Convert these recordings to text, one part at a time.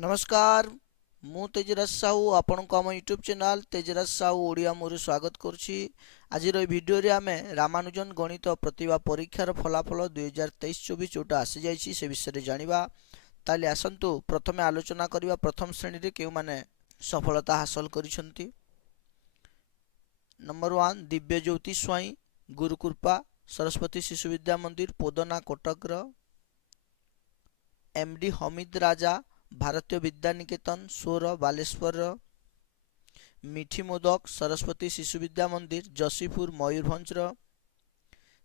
नमस्कार मु तेजराज साहू आपण को आम यूट्यूब चैनल तेजराज साहू ओडिया मोर स्वागत करुच्ची। आज भिडियो रे आमे रामानुजन गणित प्रतिभा परीक्षार फलाफल 2023-24 जोटा आसी जाइए से विषय में जानिबा। ताले आसंतु प्रथमे आलोचना करिबा प्रथम श्रेणी रे केउ माने सफलता हासिल करिसंती। नंबर 1 दिव्यज्योति स्वाई गुरुकृपा सरस्वती शिशु विद्या मंदिर पोदना कटक। एमडी हमिद राजा भारतीय विद्या निकेतन सोर बालेश्वर। मिठी मोदक सरस्वती शिशु विद्या मंदिर जसीपुर मयूरभंज।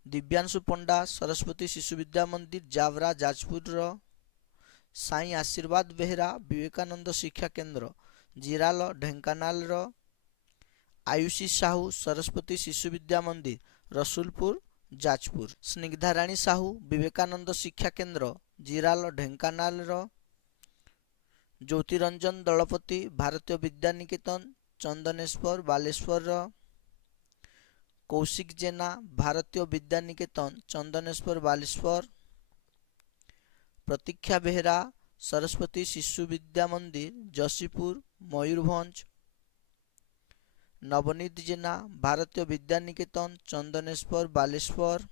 दिव्यांशु पंडा सरस्वती शिशु विद्या मंदिर जावरा जाजपुर। साई आशीर्वाद बेहरा विवेकानंद शिक्षा केंद्र जिराल ढेंकानाल। आयुषी साहू सरस्वती शिशु विद्या मंदिर रसुलपुर जाजपुर। स्निग्धाराणी साहू विवेकानंद शिक्षा केंद्र जिराल ढेंकानाल। ज्योतिरंजन दलपति भारतीय विद्या निकेतन चंदनेश्वर बालेश्वर। कौशिक जेना भारतीय विद्या निकेतन चंदनेश्वर बालेश्वर। प्रतीक्षा बेहरा सरस्वती शिशु विद्या मंदिर जसीपुर मयूरभंज। नवनीत जेना भारतीय विद्या निकेतन चंदनेश्वर बालेश्वर।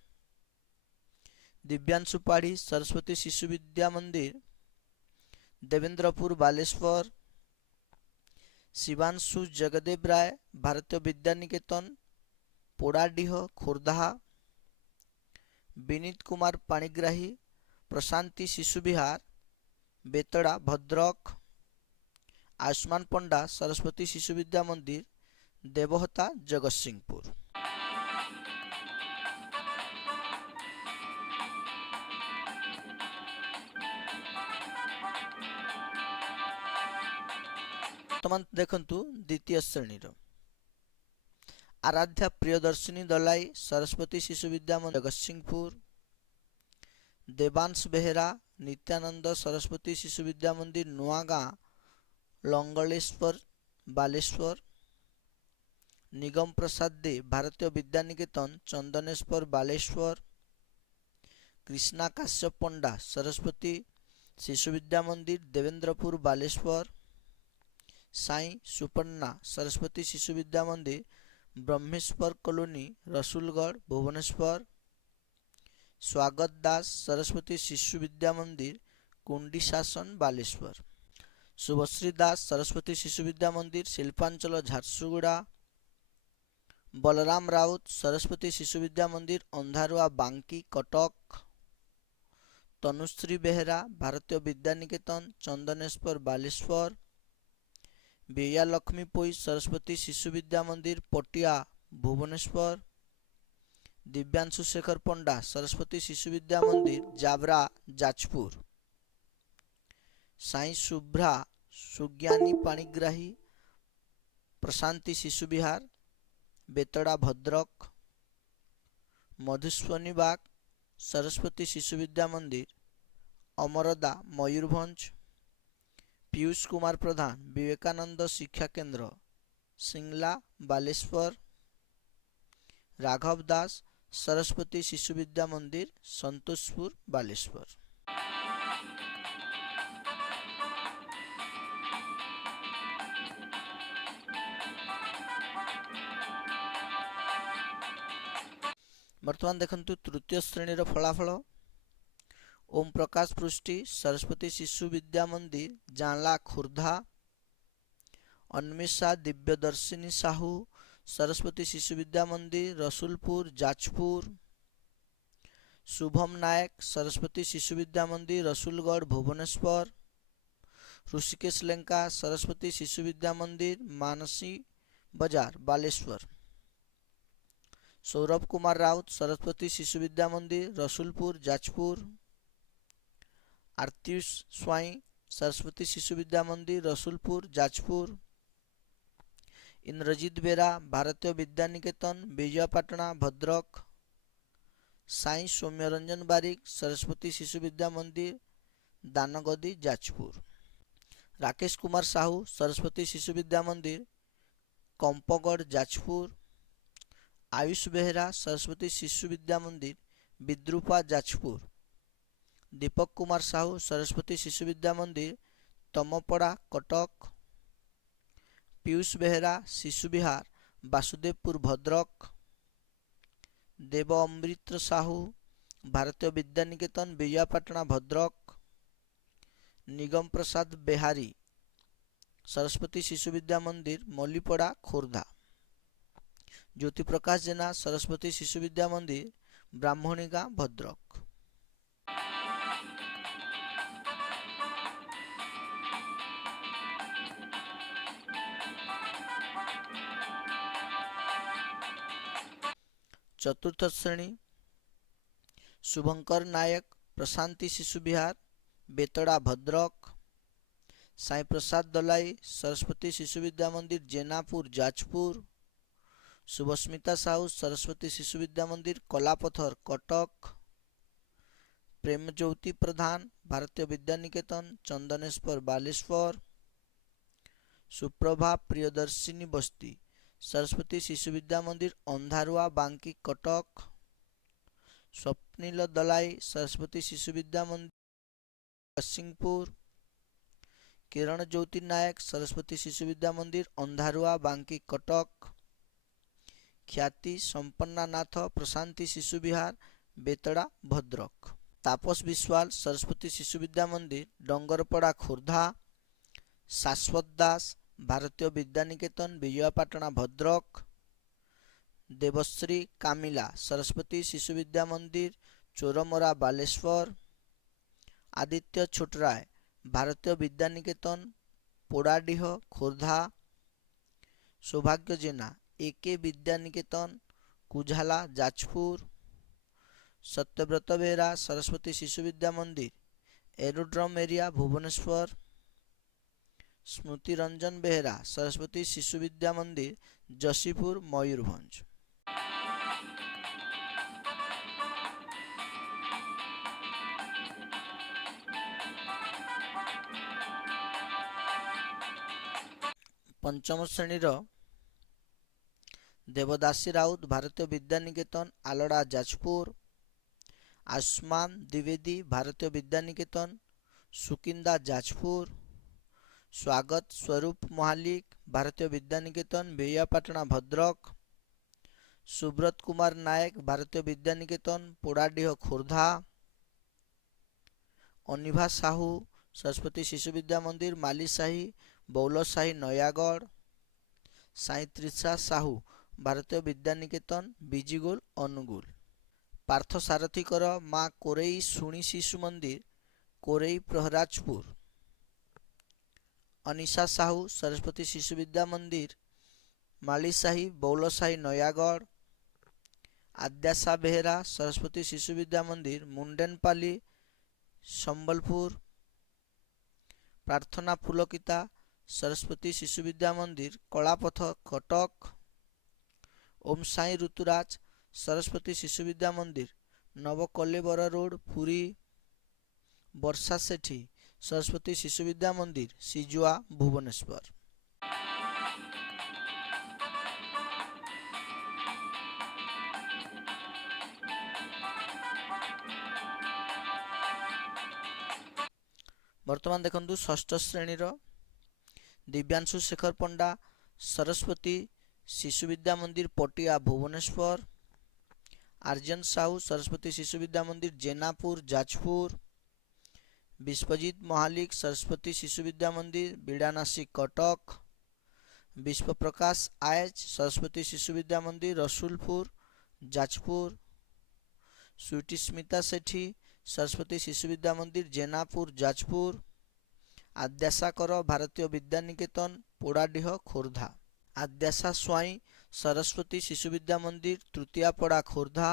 दिव्यांशु पाढ़ी सरस्वती शिशु विद्या मंदिर देवेंद्रपुर बालेश्वर। शिवांशु जगदेव राय भारतीय विद्या निकेतन पोड़ाडीह खोर्धा। विनीत कुमार पाणिग्राही प्रशांति शिशु विहार बेतड़ा भद्रक। आयुष्मान पंडा सरस्वती शिशु विद्या मंदिर देवहता जगतसिंहपुर। वर्तमान देखंतु द्वितीय श्रेणी आराध्या प्रियदर्शिनी दलाई सरस्वती शिशु विद्या मंदिर जगतसिंहपुर। देवांश बेहरा नित्यानंद सरस्वती शिशु विद्या मंदिर नुआगां लंगलेश्वर बालेश्वर। निगम प्रसाद दे भारतीय विद्या निकेतन चंदनेश्वर बालेश्वर। कृष्णा काश्यप पंडा सरस्वती शिशु विद्या मंदिर देवेंद्रपुर बालेश्वर। साई सुपर्णा सरस्वती शिशु विद्या मंदिर ब्रह्मेश्वर कॉलोनी रसूलगढ़ भुवनेश्वर। स्वागत दास सरस्वती शिशु विद्या मंदिर कुंडी शासन बालेश्वर। शुभश्री दास सरस्वती शिशु विद्या मंदिर शिल्पांचल झारसुगुड़ा। बलराम राउत सरस्वती शिशु विद्या मंदिर अंधारुआ बांकी कटक। तनुश्री बेहरा भारतीय विद्या निकेतन चंदनेश्वर बालेश्वर। बेया लक्ष्मी पोई सरस्वती शिशु विद्या मंदिर पटिया भुवनेश्वर। दिव्यांशु शेखर पंडा सरस्वती शिशु विद्या मंदिर जावरा जाजपुर। साई शुभ्रा सुज्ञानी पाणिग्राही प्रशांति शिशु विहार बेतड़ा भद्रक। मधुस्वनी बाग सरस्वती शिशु विद्या मंदिर अमरदा मयूरभंज। पीयूष कुमार प्रधान विवेकानंद शिक्षा केंद्र सिंगला बालेश्वर। राघव दास सरस्वती शिशु विद्या मंदिर संतोषपुर बालेश्वर। वर्तमान देखंतु तृतीय श्रेणी फलाफल। ओम प्रकाश पृष्टि सरस्वती शिशु विद्या मंदिर जानला खुर्धा। अन्मिषा दिव्यदर्शिनी साहू सरस्वती शिशु विद्या मंदिर रसुलपुर जाजपुर। शुभम नायक सरस्वती शिशु विद्या मंदिर रसुलगढ़ भुवनेश्वर। ऋषिकेश लेंका सरस्वती शिशु विद्या मंदिर मानसी बाजार बालेश्वर। सौरभ कुमार राउत सरस्वती शिशु विद्या मंदिर रसुलपुर जाजपुर। आरती स्वाई सरस्वती शिशु विद्या मंदिर रसुलपुर जाजपुर। इंद्रजीत बेरा भारतीय विद्या निकेतन विजयपाटना भद्रक। साई सौम्यरंजन बारिक सरस्वती शिशु विद्या मंदिर दानगदी जाजपुर। राकेश कुमार साहू सरस्वती शिशु विद्या मंदिर कंपगढ़ जाजपुर। आयुष बेहरा सरस्वती शिशु विद्या मंदिर विद्रुपा जाजपुर। दीपक कुमार साहू सरस्वती शिशु विद्या मंदिर ତମପଡ଼ା କଟକ, ପୀୟୁଷ ବେହେରା ଶିଶୁ ବିହାର ବାସୁଦେବପୁର ଭଦ୍ରକ, ଦେବ ଅମୃତ ସାହୁ ଭାରତୀୟ ବିଦ୍ୟାନିକେତନ ବିଜୟପାଟଣା ଭଦ୍ରକ, ନିଗମ ପ୍ରସାଦ ବେହାରୀ ସରସ୍ୱତୀ ଶିଶୁ ବିଦ୍ୟା ମନ୍ଦିର ମଲ୍ଲିପଡ଼ା ଖୋର୍ଦ୍ଧା, ଜ୍ୟୋତି ପ୍ରକାଶ ଜେନା ସରସ୍ୱତୀ ଶିଶୁ ବିଦ୍ୟା ମନ୍ଦିର ବ୍ରାହ୍ମଣୀଗାଁ ଭଦ୍ରକ। ଚତୁର୍ଥ ଶ୍ରେଣୀ ଶୁଭଙ୍କର ନାୟକ ପ୍ରଶାନ୍ତି ଶିଶୁ ବିହାର ବେତଡ଼ା ଭଦ୍ରକ, ସାଇ ପ୍ରସାଦ ଦଲାଇ ସରସ୍ୱତୀ ଶିଶୁ ବିଦ୍ୟା ମନ୍ଦିର ଜେନାପୁର ଯାଜପୁର, ଶୁଭସ୍ମିତା ସାହୁ ସରସ୍ୱତୀ ଶିଶୁ ବିଦ୍ୟା ମନ୍ଦିର କଲାପଥର କଟକ, ପ୍ରେମଜ୍ୟୋତି ପ୍ରଧାନ ଭାରତୀୟ ବିଦ୍ୟାନିକେତନ ଚନ୍ଦନେଶ୍ୱର ବାଲେଶ୍ୱର, ସୁପ୍ରଭା ପ୍ରିୟଦର୍ଶିନୀ ବସ୍ତି ସରସ୍ୱତୀ ଶିଶୁ ବିଦ୍ୟା ମନ୍ଦିର ଅନ୍ଧାରୁଆ ବାଙ୍କି କଟକ, ସ୍ୱପ୍ନିଲ ଦଲାଇ ସରସ୍ୱତୀ ଶିଶୁ ବିଦ୍ୟା ମନ୍ଦିର ନରସିଂହପୁର, କିରଣ ଜ୍ୟୋତି ନାୟକ ସରସ୍ୱତୀ ଶିଶୁ ବିଦ୍ୟା ମନ୍ଦିର ଅନ୍ଧାରୁଆ ବାଙ୍କି କଟକ, ଖ୍ୟାତି ସମ୍ପନ୍ନା ନାଥ ପ୍ରଶାନ୍ତି ଶିଶୁ ବିହାର ବେତଡ଼ା ଭଦ୍ରକ, ତାପସ ବିଶ୍ୱାଳ ସରସ୍ୱତୀ ଶିଶୁ ବିଦ୍ୟା ମନ୍ଦିର ଡଙ୍ଗରପଡ଼ା ଖୋର୍ଦ୍ଧା, ଶାଶ୍ୱତ ଦାସ ଭାରତୀୟ ବିଦ୍ୟାନିକେତନ ବିଜୟପାଟଣା ଭଦ୍ରକ, ଦେବଶ୍ରୀ କାମିଲା ସରସ୍ୱତୀ ଶିଶୁ ବିଦ୍ୟା ମନ୍ଦିର ଚୋରମରା ବାଲେଶ୍ୱର, ଆଦିତ୍ୟ ଛୋଟରାୟ ଭାରତୀୟ ବିଦ୍ୟାନିକେତନ ପୋଡ଼ାଡିହ ଖୋର୍ଦ୍ଧା, ସୌଭାଗ୍ୟ ଜେନା ଏକେ ବିଦ୍ୟାନିକେତନ କୁଝାଲା ଯାଜପୁର, ସତ୍ୟବ୍ରତ ବେହେରା ସରସ୍ୱତୀ ଶିଶୁ ବିଦ୍ୟା ମନ୍ଦିର ଏରୋଡ୍ରମ୍ ଏରିଆ ଭୁବନେଶ୍ୱର, ସ୍ମୃତି ରଞ୍ଜନ ବେହେରା ସରସ୍ୱତୀ ଶିଶୁ ବିଦ୍ୟା ମନ୍ଦିର ଯଶୀପୁର ମୟୂରଭଞ୍ଜ। ପଞ୍ଚମ ଶ୍ରେଣୀର ଦେବଦାସୀ ରାଉତ ଭାରତୀୟ ବିଦ୍ୟାନିକେତନ ଆଲଡ଼ା ଯାଜପୁର, ଆୟୁଷ୍ମାନ ଦ୍ୱିବେଦୀ ଭାରତୀୟ ବିଦ୍ୟାନିକେତନ ସୁକିନ୍ଦା ଯାଜପୁର, ସ୍ୱାଗତ ସ୍ୱରୂପ ମହାଲିକ ଭାରତୀୟ ବିଦ୍ୟାନିକେତନ ବିଜୟପାଟଣା ଭଦ୍ରକ, ସୁବ୍ରତ କୁମାର ନାୟକ ଭାରତୀୟ ବିଦ୍ୟାନିକେତନ ପୋଡ଼ାଡିହ ଖୋର୍ଦ୍ଧା, ଅନିଭା ସାହୁ ସରସ୍ୱତୀ ଶିଶୁ ବିଦ୍ୟା ମନ୍ଦିର ମାଲିସାହି ବୌଲସାହି ନୟାଗଡ଼, ସାଇ ତ୍ରିଷା ସାହୁ ଭାରତୀୟ ବିଦ୍ୟାନିକେତନ ବିଜିଗୋଲ ଅନୁଗୁଳ, ପାର୍ଥ ସାରଥୀକର ମା କୋରେଇ ଶୁଣି ଶିଶୁ ମନ୍ଦିର କୋରେଇ ପ୍ରହରାଜପୁର, ଅନିଶା ସାହୁ ସରସ୍ୱତୀ ଶିଶୁ ବିଦ୍ୟା ମନ୍ଦିର ମାଳିସାହି ବୌଲସାହି ନୟାଗଡ଼, ଆଦ୍ୟାଶା ବେହେରା ସରସ୍ୱତୀ ଶିଶୁ ବିଦ୍ୟା ମନ୍ଦିର ମୁଣ୍ଡେନପାଲି ସମ୍ବଲପୁର, ପ୍ରାର୍ଥନା ପୁଲକିତା ସରସ୍ୱତୀ ଶିଶୁ ବିଦ୍ୟା ମନ୍ଦିର କଳାପଥ କଟକ, ଓମ୍ ସାଇ ଋତୁରାଜ ସରସ୍ୱତୀ ଶିଶୁ ବିଦ୍ୟା ମନ୍ଦିର ନବକଲେବର ରୋଡ଼ ପୁରୀ, ବର୍ଷା ସେଠୀ ସରସ୍ୱତୀ ଶିଶୁ ବିଦ୍ୟା ମନ୍ଦିର ସିଜୁଆ ଭୁବନେଶ୍ୱର। ବର୍ତ୍ତମାନ ଦେଖନ୍ତୁ ଷଷ୍ଠ ଶ୍ରେଣୀର ଦିବ୍ୟାଂଶୁ ଶେଖର ପଣ୍ଡା ସରସ୍ୱତୀ ଶିଶୁ ବିଦ୍ୟା ମନ୍ଦିର ପଟିଆ ଭୁବନେଶ୍ୱର, ଆର୍ଯ୍ୟନ ସାହୁ ସରସ୍ୱତୀ ଶିଶୁ ବିଦ୍ୟା ମନ୍ଦିର ଜେନାପୁର ଯାଜପୁର, ବିଶ୍ୱଜିତ ମହାଲିକ ସରସ୍ୱତୀ ଶିଶୁ ବିଦ୍ୟା ମନ୍ଦିର ବିଡ଼ାନାସୀ କଟକ, ବିଶ୍ୱପ୍ରକାଶ ଆଏଜ ସରସ୍ୱତୀ ଶିଶୁ ବିଦ୍ୟା ମନ୍ଦିର ରସୁଲପୁର ଯାଜପୁର, ସୁଇଟିସ୍ମିତା ସେଠୀ ସରସ୍ୱତୀ ଶିଶୁ ବିଦ୍ୟା ମନ୍ଦିର ଜେନାପୁର ଯାଜପୁର, ଆଦ୍ୟାଶା କର ଭାରତୀୟ ବିଦ୍ୟାନିକେତନ ପୋଡ଼ାଡିହ ଖୋର୍ଦ୍ଧା, ଆଦ୍ୟାଶା ସ୍ୱାଇଁ ସରସ୍ୱତୀ ଶିଶୁ ବିଦ୍ୟା ମନ୍ଦିର ତୃତୀୟାପଡ଼ା ଖୋର୍ଦ୍ଧା,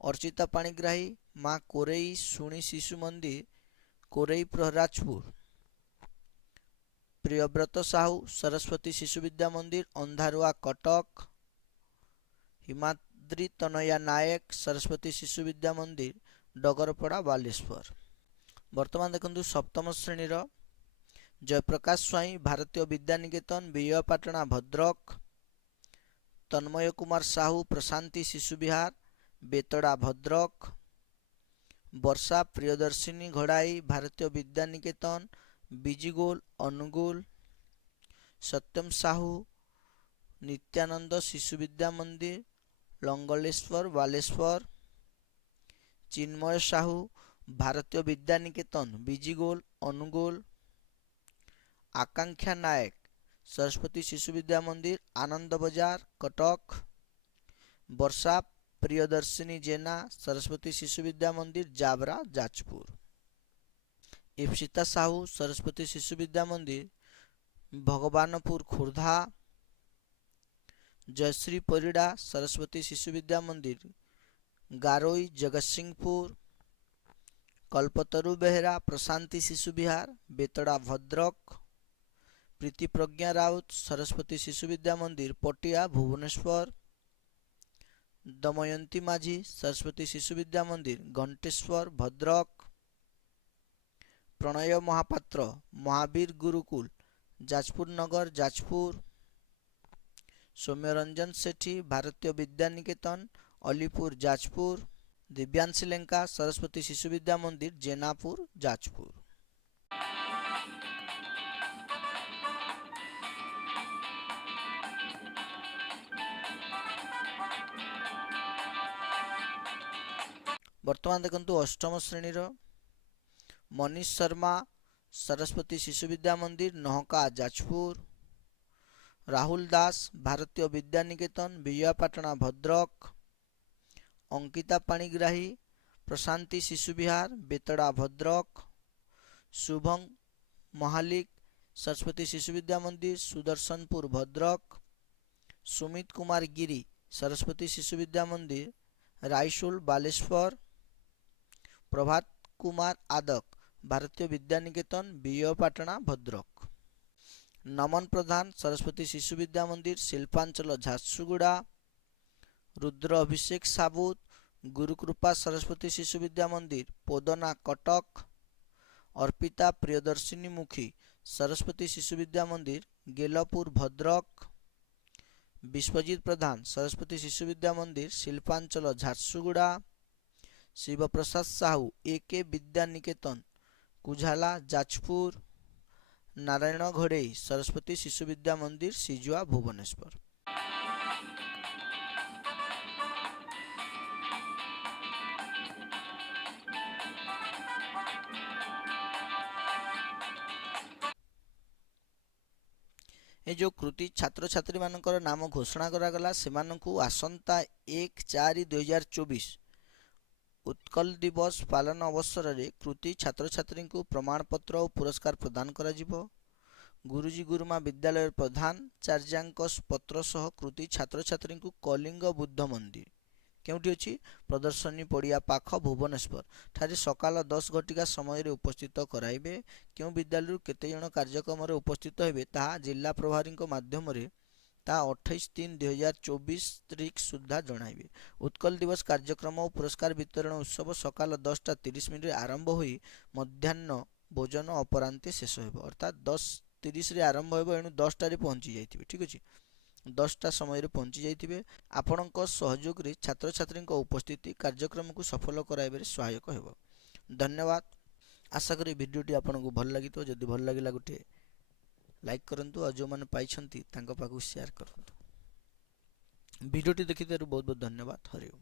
ଅର୍ଚିତା ପାଣିଗ୍ରାହୀ ମା କୋରେଇ ଶୁଣି ଶିଶୁ ମନ୍ଦିର କୋରେଇ ପ୍ରହରାଜପୁର, ପ୍ରିୟବ୍ରତ ସାହୁ ସରସ୍ୱତୀ ଶିଶୁ ବିଦ୍ୟା ମନ୍ଦିର ଅନ୍ଧାରୁଆ କଟକ, ହିମାଦ୍ରି ତନୟା ନାୟକ ସରସ୍ୱତୀ ଶିଶୁ ବିଦ୍ୟା ମନ୍ଦିର ଡଗରପଡ଼ା ବାଲେଶ୍ୱର। ବର୍ତ୍ତମାନ ଦେଖନ୍ତୁ ସପ୍ତମ ଶ୍ରେଣୀର ଜୟପ୍ରକାଶ ସ୍ୱାଇଁ ଭାରତୀୟ ବିଦ୍ୟାନିକେତନ ବିଜୟପାଟଣା ଭଦ୍ରକ, ତନ୍ମୟ କୁମାର ସାହୁ ପ୍ରଶାନ୍ତି ଶିଶୁ ବିହାର ବେତଡ଼ା ଭଦ୍ରକ, ବର୍ଷା ପ୍ରିୟଦର୍ଶିନୀ ଘଡ଼ାଇ ଭାରତୀୟ ବିଦ୍ୟାନିକେତନ बिजिगोल अनुगुल, सत्यम साहू नित्यानंद शिशु विद्या मंदिर लंगलेश्वर बालेश्वर, चिन्मय साहू भारतीय विद्या निकेतन बिजिगोल अनुगुल, आकांक्षा नायक सरस्वती शिशु विद्या मंदिर आनंद बाजार कटक, वर्षा प्रियदर्शिनी जेना सरस्वती शिशु विद्या मंदिर जाबरा जाजपुर, इप्सिता साहू सरस्वती शिशु विद्या मंदिर भगवानपुर खुर्धा, जयश्री परिड़ा सरस्वती शिशु विद्या मंदिर गारोई जगतसिंहपुर, कल्पतरु बेहरा प्रशांति शिशु विहार बेतड़ा भद्रक, प्रीति प्रज्ञा राउत सरस्वती शिशु विद्या मंदिर पटिया भुवनेश्वर, दमयंती माझी सरस्वती शिशु विद्या मंदिर घंटेश्वर भद्रक, प्रणय महापात्र महावीर गुरुकुल जाजपुर नगर जाजपुर, सौम्यरंजन सेठी भारतीय विद्या निकेतन अलीपुर जाजपुर, दिव्यांशी लेंका सरस्वती शिशु विद्या मंदिर जेनापुर जाजपुर। वर्तमान देखंतु अष्टम श्रेणी मनीष शर्मा सरस्वती शिशु विद्या मंदिर नहका जाजपुर, राहुल दास भारतीय विद्या निकेतन विजयपाटना भद्रक, अंकिता पाणिग्राही प्रशांति शिशु विहार बेतड़ा भद्रक, शुभम महालिक सरस्वती शिशु विद्या मंदिर सुदर्शनपुर भद्रक, सुमित कुमार गिरी सरस्वती शिशु विद्या मंदिर रायशूल बालेश्वर, प्रभात कुमार आदक भारतीय विद्या निकेतन विजयपाटना भद्रक, नमन प्रधान सरस्वती शिशु विद्या मंदिर शिल्पांचल झारसुगुड़ा, रुद्र अभिषेक साबुत गुरुकृपा सरस्वती शिशु विद्या मंदिर पोदना कटक, अर्पिता प्रियदर्शिनी मुखी सरस्वती शिशु विद्या मंदिर गेलपुर भद्रक, विश्वजीत प्रधान सरस्वती शिशु विद्या मंदिर शिल्पांचल झारसुगुड़ा, शिव प्रसाद साहू एके विद्या निकेतन कुझाला जाजपुर, नारायण घड़ई सरस्वती शिशु विद्या मंदिर सिजुआ भुवनेश्वर। ए जो कृति छात्र छात्री मानकर नाम घोषणा करागला सेमानंकु आसंता 1/4/2024 उत्कल दिवस पालन अवसर में कृति छात्र छात्री को प्रमाणपत्र और पुरस्कार प्रदान करा जिवो। गुरुजी गुरुमा विद्यालय प्रधानाचार्यांक पत्र सह कृति छात्र छात्री को कलिंग बुद्ध मंदिर केउठी अछि प्रदर्शनी पड़िया पाख भुवनेश्वर ठारे सकाल 10 घटिका समय रे उपस्थित कराइबे। क्यों विद्यालय केते जण कार्यक्रम रे उपस्थित हेबे ताहा जिला प्रभारी माध्यम रे ता 28/3/2024 तारीख सुधा जणाइबे। उत्कल दिवस कार्यक्रम और पुरस्कार वितरण उत्सव सकाल 10:30 आरंभ होई मध्याह्न भोजन अपरांते शेष हेबो अर्थात 10:30 रे आरंभ हेबो एनु 10 टारे पहुंची जाइथिबे। ठीक अछि 10टा समय रे पहुंची जाइथिबे। आपणक सहयोग रे छात्र छात्री उपस्थिति कार्यक्रम को सफल कराइबे सहायक हेबो। धन्यवाद। आशा करी वीडियोटी आपनको भल लागितो। जदि भल लागिला गुटे लाइक करंतु और जो माने पाइछंती तांको पाखु शेयर करंतु। वीडियोटी देखिथिबारु बहुत बहुत धन्यवाद। हरि ओम।